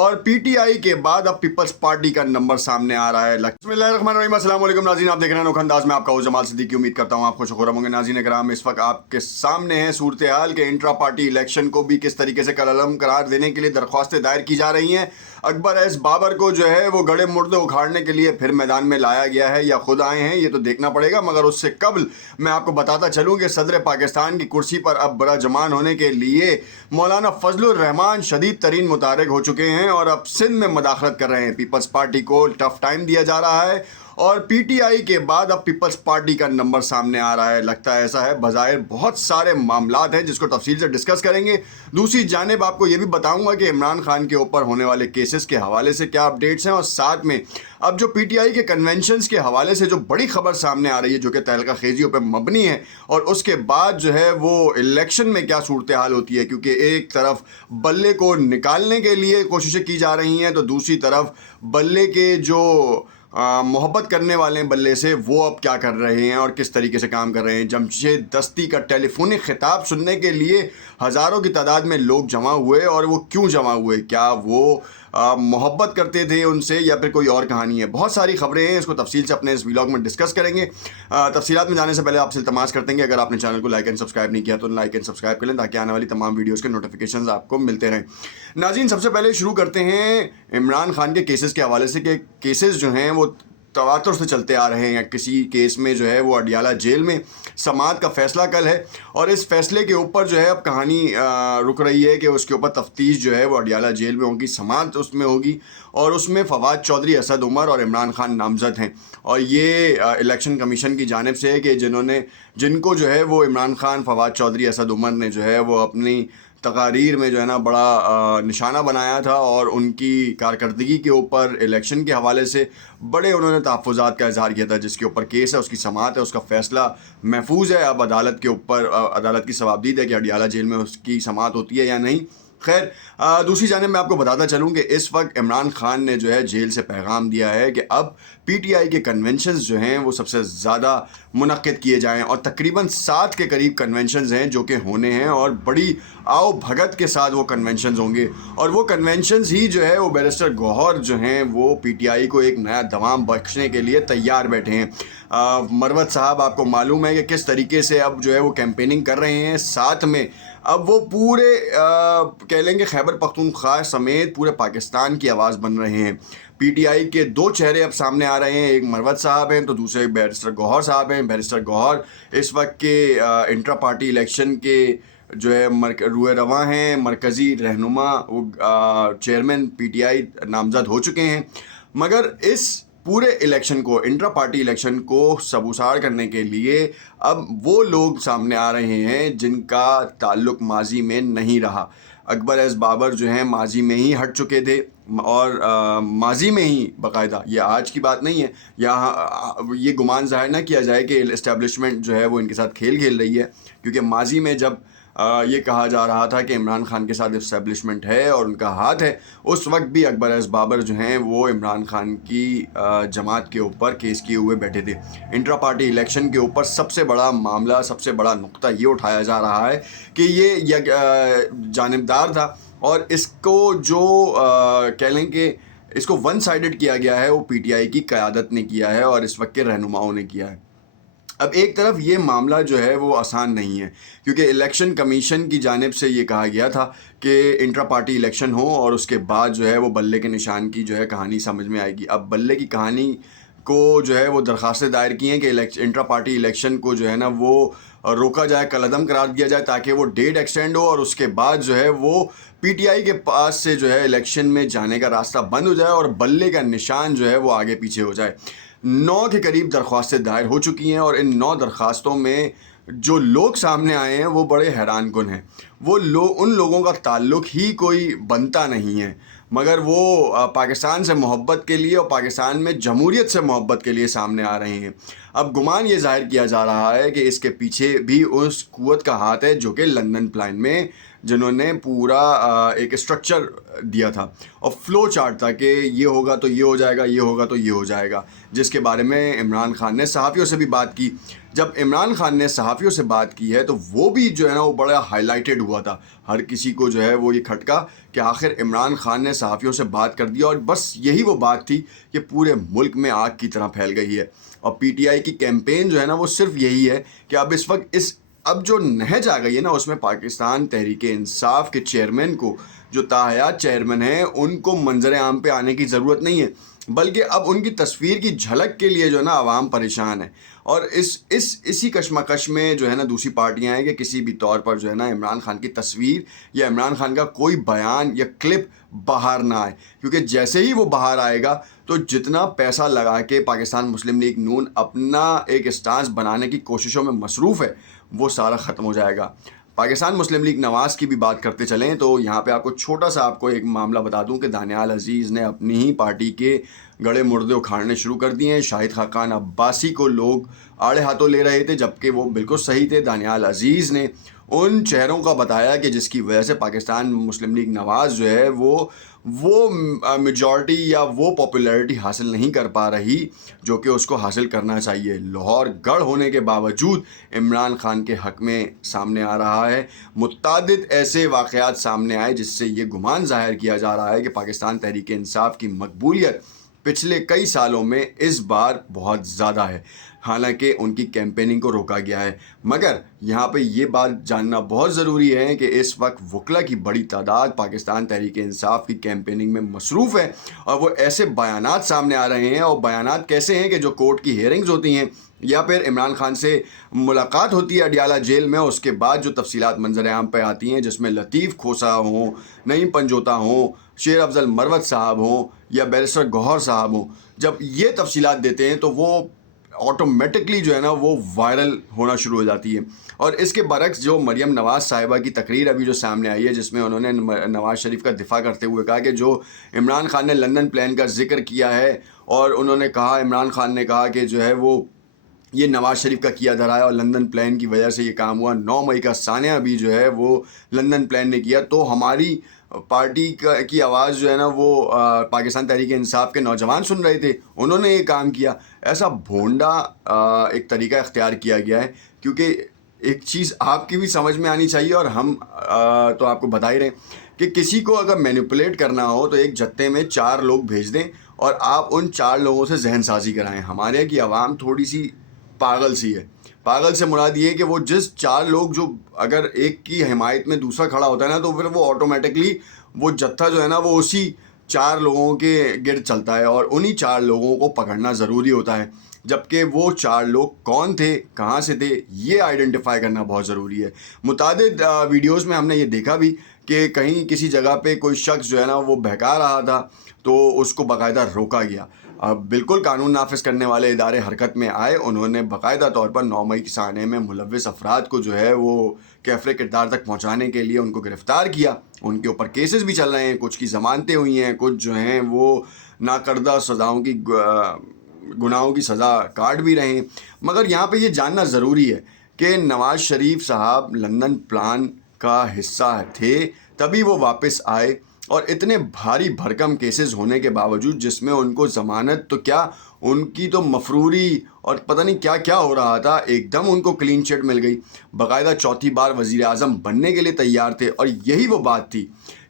اور P T I کے بعد اب پیپلز پارٹی کا نمبر سامنے آ رہا ہے. بسم اللہ الرحمن الرحیم. السلام علیکم ناظرین, آپ دیکھ رہے ہیں انوکھا انداز میں. آپ کا جمال صدیقی. امید کرتا ہوں آپ خوش و خرم ہوں گے. ناظرین کرام, اس وقت آپ کے سامنے ہے صورتحال کے انٹرا پارٹی الیکشن کو بھی کس طریقے سے کالعلم قرار دینے کے لیے درخواستیں دائر کی جا رہی ہیں. اکبر ایس بابر کو جو ہے وہ گڑے مردے اکھاڑنے کے لیے پھر میدان میں لایا گیا ہے یا خود آئے ہیں, یہ تو دیکھنا پڑے گا. مگر اس سے قبل میں آپ کو بتاتا چلوں کہ صدر پاکستان کی کرسی پر اب براجمان ہونے کے لیے مولانا فضل الرحمان شدید ترین متحرک ہو چکے ہیں اور اب سندھ میں مداخلت کر رہے ہیں. پیپلز پارٹی کو ٹف ٹائم دیا جا رہا ہے اور پی ٹی آئی کے بعد اب پیپلز پارٹی کا نمبر سامنے آ رہا ہے. لگتا ہے ایسا ہے. بظاہر بہت سارے معاملات ہیں جس کو تفصیل سے ڈسکس کریں گے. دوسری جانب آپ کو یہ بھی بتاؤں گا کہ عمران خان کے اوپر ہونے والے کیسز کے حوالے سے کیا اپڈیٹس ہیں, اور ساتھ میں اب جو پی ٹی آئی کے کنونشنز کے حوالے سے جو بڑی خبر سامنے آ رہی ہے جو کہ تہلکہ خیزیوں پہ مبنی ہے, اور اس کے بعد جو ہے وہ الیکشن میں کیا صورتحال ہوتی ہے. کیونکہ ایک طرف بلے کو نکالنے کے لیے کوششیں کی جا رہی ہیں تو دوسری طرف بلے کے جو محبت کرنے والے ہیں بلے سے, وہ اب کیا کر رہے ہیں اور کس طریقے سے کام کر رہے ہیں. جمشید دستی کا ٹیلی فونک خطاب سننے کے لیے ہزاروں کی تعداد میں لوگ جمع ہوئے, اور وہ کیوں جمع ہوئے؟ کیا وہ محبت کرتے تھے ان سے یا پھر کوئی اور کہانی ہے؟ بہت ساری خبریں ہیں, اس کو تفصیل سے اپنے اس ویلاگ میں ڈسکس کریں گے. تفصیلات میں جانے سے پہلے آپ سے التماس کرتے ہیں کہ اگر آپ نے چینل کو لائک اینڈ سبسکرائب نہیں کیا تو لائک اینڈ سبسکرائب کر لیں تاکہ آنے والی تمام ویڈیوز کے نوٹیفیکیشنز آپ کو ملتے رہیں. ناظرین, سب سے پہلے شروع کرتے ہیں عمران خان کے کیسز کے حوالے سے کہ کیسز جو ہیں وہ تواتر سے چلتے آ رہے ہیں. کسی کیس میں جو ہے وہ اڈیالہ جیل میں سماعت کا فیصلہ کل ہے, اور اس فیصلے کے اوپر جو ہے اب کہانی رک رہی ہے کہ اس کے اوپر تفتیش جو ہے وہ اڈیالہ جیل میں ہوگی, سماعت اس میں ہوگی, اور اس میں فواد چودھری, اسد عمر اور عمران خان نامزد ہیں. اور یہ الیکشن کمیشن کی جانب سے ہے کہ جن کو جو ہے وہ عمران خان, فواد چودھری, اسد عمر نے جو ہے وہ اپنی تقاریر میں جو ہے نا بڑا نشانہ بنایا تھا, اور ان کی کارکردگی کے اوپر الیکشن کے حوالے سے بڑے انہوں نے تحفظات کا اظہار کیا تھا. جس کے اوپر کیس ہے, اس کی سماعت ہے, اس کا فیصلہ محفوظ ہے. اب عدالت کے اوپر عدالت کی ثوابدید ہے کہ اڈیالہ جیل میں اس کی سماعت ہوتی ہے یا نہیں. خیر, دوسری جانب میں آپ کو بتاتا چلوں کہ اس وقت عمران خان نے جو ہے جیل سے پیغام دیا ہے کہ اب پی ٹی آئی کے کنونشنز جو ہیں وہ سب سے زیادہ منعقد کیے جائیں, اور تقریباً 7 کے قریب کنونشنز ہیں جو کہ ہونے ہیں, اور بڑی آؤ بھگت کے ساتھ وہ کنونشنز ہوں گے. اور وہ کنونشنز ہی جو ہے وہ بیرسٹر گوہر جو ہیں وہ پی ٹی آئی کو ایک نیا دوام بخشنے کے لیے تیار بیٹھے ہیں. مروت صاحب, آپ کو معلوم ہے کہ کس طریقے سے اب جو ہے وہ کیمپیننگ کر رہے ہیں. ساتھ میں اب وہ پورے کہہ لیں گے خیبر پختونخوا سمیت پورے پاکستان کی آواز بن رہے ہیں. پی ٹی آئی کے 2 چہرے اب سامنے آ رہے ہیں, ایک مروت صاحب ہیں تو دوسرے بیرسٹر گوہر صاحب ہیں. بیرسٹر گوہر اس وقت کے انٹرا پارٹی الیکشن کے جو ہے روئے رواں ہیں, مرکزی رہنما, وہ چیئرمین پی ٹی آئی نامزد ہو چکے ہیں. مگر اس پورے الیکشن کو, انٹرا پارٹی الیکشن کو سبوسار کرنے کے لیے اب وہ لوگ سامنے آ رہے ہیں جن کا تعلق ماضی میں نہیں رہا. اکبر ایس بابر جو ہیں ماضی میں ہی ہٹ چکے تھے, اور ماضی میں ہی باقاعدہ, یہ آج کی بات نہیں ہے, یہاں یہ گمان ظاہر نہ کیا جائے کہ اسٹیبلشمنٹ جو ہے وہ ان کے ساتھ کھیل رہی ہے. کیونکہ ماضی میں جب یہ کہا جا رہا تھا کہ عمران خان کے ساتھ اسٹیبلشمنٹ ہے اور ان کا ہاتھ ہے, اس وقت بھی اکبر ایس بابر جو ہیں وہ عمران خان کی جماعت کے اوپر کیس کیے ہوئے بیٹھے تھے. انٹرا پارٹی الیکشن کے اوپر سب سے بڑا معاملہ, سب سے بڑا نقطہ یہ اٹھایا جا رہا ہے کہ یہ جانبدار تھا, اور اس کو جو کہہ لیں کہ اس کو ون سائیڈڈ کیا گیا ہے وہ پی ٹی آئی کی قیادت نے کیا ہے اور اس وقت کے رہنماؤں نے کیا ہے. اب ایک طرف یہ معاملہ جو ہے وہ آسان نہیں ہے, کیونکہ الیکشن کمیشن کی جانب سے یہ کہا گیا تھا کہ انٹرا پارٹی الیکشن ہو اور اس کے بعد جو ہے وہ بلے کے نشان کی جو ہے کہانی سمجھ میں آئے گی. اب بلے کی کہانی کو جو ہے وہ درخواستیں دائر کی ہیں کہ انٹرا پارٹی الیکشن کو جو ہے نا وہ روکا جائے, کالعدم قرار دیا جائے, تاکہ وہ ڈیٹ ایکسٹینڈ ہو, اور اس کے بعد جو ہے وہ پی ٹی آئی کے پاس سے جو ہے الیکشن میں جانے کا راستہ بند ہو جائے اور بلے کا نشان جو ہے وہ آگے پیچھے ہو جائے. 9 کے قریب درخواستیں دائر ہو چکی ہیں, اور ان 9 درخواستوں میں جو لوگ سامنے آئے ہیں وہ بڑے حیران کن ہیں. وہ ان لوگوں کا تعلق ہی کوئی بنتا نہیں ہے, مگر وہ پاکستان سے محبت کے لیے اور پاکستان میں جمہوریت سے محبت کے لیے سامنے آ رہے ہیں. اب گمان یہ ظاہر کیا جا رہا ہے کہ اس کے پیچھے بھی اس قوت کا ہاتھ ہے جو کہ لندن پلان میں जिन्होंने पूरा एक स्ट्रक्चर दिया था और फ्लो चार्ट था कि ये होगा तो ये हो जाएगा, ये होगा तो ये हो जाएगा, जिसके बारे में इमरान खान ने सहाफ़ियों से भी बात की। जब इमरान खान ने सहाफ़ियों से बात की है तो वो भी जो है ना वो बड़ा हाईलाइटेड हुआ था। हर किसी को जो है वो ये खटका कि आखिर इमरान खान ने सहाफ़ियों से बात कर दिया, और बस यही वो बात थी कि पूरे मुल्क में आग की तरह फैल गई है। और पीटीआई की कैंपेन जो है ना वो सिर्फ यही है कि अब इस वक्त अब जो नहज आ गई है ना उसमें पाकिस्तान तहरीक इंसाफ के चेयरमैन को, जो ताहयात चेयरमैन हैं, उनको मंजर आम पे आने की ज़रूरत नहीं है, बल्कि अब उनकी तस्वीर की झलक के लिए जो है ना आवाम परेशान है। और इसी कशमकश में जो है ना दूसरी पार्टियां हैं कि किसी भी तौर पर जो है ना इमरान खान की तस्वीर या इमरान खान का कोई बयान या क्लिप बाहर ना आए, क्योंकि जैसे ही वो बाहर आएगा तो जितना पैसा लगा के पाकिस्तान मुस्लिम लीग नून अपना एक स्टांस बनाने की कोशिशों में मसरूफ़ है वो सारा ख़त्म हो जाएगा। पाकिस्तान मुस्लिम लीग नवाज़ की भी बात करते चलें तो यहाँ पे आपको एक मामला बता दूं कि दानियाल अजीज़ ने अपनी ही पार्टी के गड़े मुर्दे उखाड़ने शुरू कर दिए हैं। शाहिद खाकान अब्बासी को लोग आड़े हाथों ले रहे थे, जबकि वो बिल्कुल सही थे। दानियाल अजीज़ ने उन चेहरों का बताया कि जिसकी वजह से पाकिस्तान मुस्लिम लीग नवाज़ जो है वो मेजॉरिटी या वो पॉपुलैरिटी हासिल नहीं कर पा रही जो कि उसको हासिल करना चाहिए। लाहौर गढ़ होने के बावजूद इमरान खान के हक़ में सामने आ रहा है। मुत्तादिद ऐसे वाक़यात सामने आए जिससे ये गुमान ज़ाहिर किया जा रहा है कि पाकिस्तान तहरीक इंसाफ की मकबूलियत पिछले कई सालों में इस बार बहुत ज़्यादा है। हालांकि उनकी कैंपेनिंग को रोका गया है, मगर यहाँ पे ये बात जानना बहुत ज़रूरी है कि इस वक्त वकला की बड़ी तादाद पाकिस्तान तहरीक इंसाफ की कैंपेनिंग में मसरूफ़ है, और वो ऐसे बयानात सामने आ रहे हैं। और बयानात कैसे हैं कि जो कोर्ट की हेयरिंग्स होती हैं या फिर इमरान खान से मुलाकात होती है अडियाला जेल में, उसके बाद जो तफसीलात मंजर आम पे आती हैं, जिसमें लतीफ़ खोसा हों, नईम पंजोता हों, शेर अफजल मरवत साहब हों या बैरिस्टर गौहर साहब हों, जब ये तफसीलात देते हैं तो वो ऑटोमेटिकली जो है ना वो वायरल होना शुरू हो जाती है। और इसके बरक्स जो मरियम नवाज़ साहिबा की तकरीर अभी जो सामने आई है, जिसमें उन्होंने नवाज़ शरीफ का दिफा करते हुए कहा कि जो इमरान खान ने लंदन प्लान का जिक्र किया है, और उन्होंने कहा, इमरान खान ने कहा कि जो है वो ये नवाज़ शरीफ का किया धरा है और लंदन प्लान की वजह से ये काम हुआ। 9 मई का सानिया भी जो है वो लंदन प्लान ने किया। तो हमारी पार्टी की आवाज़ जो है ना वो पाकिस्तान तहरीक इंसाफ के नौजवान सुन रहे थे, उन्होंने ये काम किया। ऐसा भोंडा एक तरीका इख्तियार किया गया है, क्योंकि एक चीज़ आपकी भी समझ में आनी चाहिए, और हम तो आपको बता ही रहे हैं कि किसी को अगर मैनिपुलेट करना हो तो एक जत्थे में 4 लोग भेज दें और आप उन 4 लोगों से जहन साजी कराएं। हमारे यहाँ की आवाम थोड़ी सी पागल सी है। पागल से मुराद ये कि वो जिस 4 लोग जो अगर एक की हिमायत में दूसरा खड़ा होता है ना, तो फिर वो ऑटोमेटिकली वो जत्था जो है ना वो उसी 4 लोगों के गिर्द चलता है, और उन्हीं 4 लोगों को पकड़ना ज़रूरी होता है। जबकि वो 4 लोग कौन थे, कहाँ से थे, ये आइडेंटिफाई करना बहुत ज़रूरी है। मुतादिद वीडियोज़ में हमने ये देखा भी कि कहीं किसी जगह पे कोई शख्स जो है ना वो बहका रहा था तो उसको बाकायदा रोका गया। अब बिल्कुल कानून नाफिज करने वाले इदारे हरकत में आए, उन्होंने बाकायदा तौर पर 9 मई के साने में मुलव्विस अफराद को जो है वो कैफरे किरदार तक पहुंचाने के लिए उनको गिरफ़्तार किया। उनके ऊपर केसेस भी चल रहे हैं, कुछ की ज़मानतें हुई हैं, कुछ जो हैं वो नाकर्दा सज़ाओं की गुनाहों की सज़ा काट भी रहे हैं। मगर यहाँ पे ये जानना ज़रूरी है कि नवाज़ शरीफ साहब लंदन प्लान का हिस्सा थे, तभी वो वापस आए, और इतने भारी भरकम केसेस होने के बावजूद जिसमें उनको ज़मानत तो क्या, उनकी तो मफरूरी और पता नहीं क्या क्या हो रहा था, एकदम उनको क्लीन चिट मिल गई। बाकायदा चौथी बार वज़ीर आज़म बनने के लिए तैयार थे, और यही वो बात थी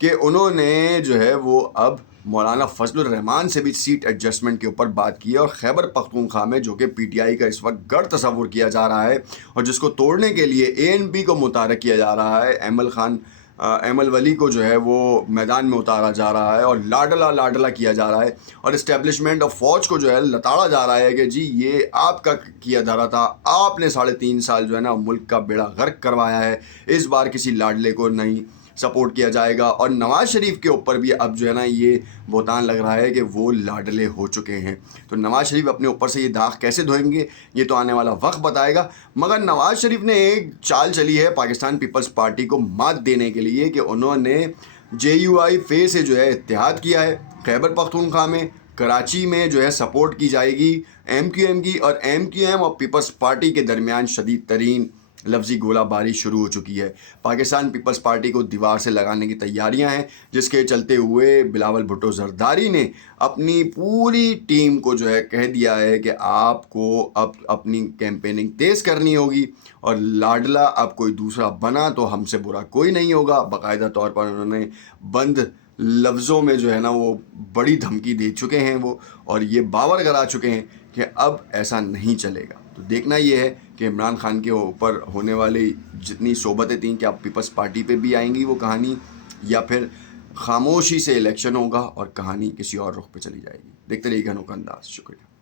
कि उन्होंने जो है वो अब मौलाना फजलुर रहमान से भी सीट एडजस्टमेंट के ऊपर बात की है। और खैबर पख्तूनख्वा में जो कि पीटीआई का इस वक्त गढ़ तस्वुर किया जा रहा है और जिसको तोड़ने के लिए एएनपी को मुतारक किया जा रहा है, एमल वली को जो है वो मैदान में उतारा जा रहा है और लाडला किया जा रहा है, और इस्टेब्लिशमेंट ऑफ फ़ौज को जो है लताड़ा जा रहा है कि जी ये आपका किया धरा था, आपने 3.5 साल जो है ना मुल्क का बेड़ा गर्क करवाया है, इस बार किसी लाडले को नहीं सपोर्ट किया जाएगा। और नवाज़ शरीफ के ऊपर भी अब जो है ना ये बोतान लग रहा है कि वो लाडले हो चुके हैं। तो नवाज़ शरीफ अपने ऊपर से ये दाग कैसे धोएंगे ये तो आने वाला वक्त बताएगा। मगर नवाज़ शरीफ ने एक चाल चली है पाकिस्तान पीपल्स पार्टी को मात देने के लिए कि उन्होंने JUI फे से जो है इत्तेहाद किया है। खैबर पख्तूनख्वा में, कराची में जो है सपोर्ट की जाएगी MQM की, और MQM और पीपल्स पार्टी के दरमियान शदीद तरीन लफ्ज़ी गोलाबारी शुरू हो चुकी है। पाकिस्तान पीपल्स पार्टी को दीवार से लगाने की तैयारियां हैं, जिसके चलते हुए बिलावल भुट्टो जरदारी ने अपनी पूरी टीम को जो है कह दिया है कि आपको अब अपनी कैंपेनिंग तेज़ करनी होगी और लाडला अब कोई दूसरा बना तो हमसे बुरा कोई नहीं होगा। बाकायदा तौर पर उन्होंने बंद लफ्ज़ों में जो है ना वो बड़ी धमकी दे चुके हैं वो, और ये बावर करा चुके हैं कि अब ऐसा नहीं चलेगा। तो देखना ये है कि इमरान खान के ऊपर होने वाली जितनी सोबतें थीं, कि आप पीपल्स पार्टी पे भी आएंगी वो कहानी, या फिर खामोशी से इलेक्शन होगा और कहानी किसी और रुख पे चली जाएगी। देखते रहिएगा अनोखा अंदाज। शुक्रिया।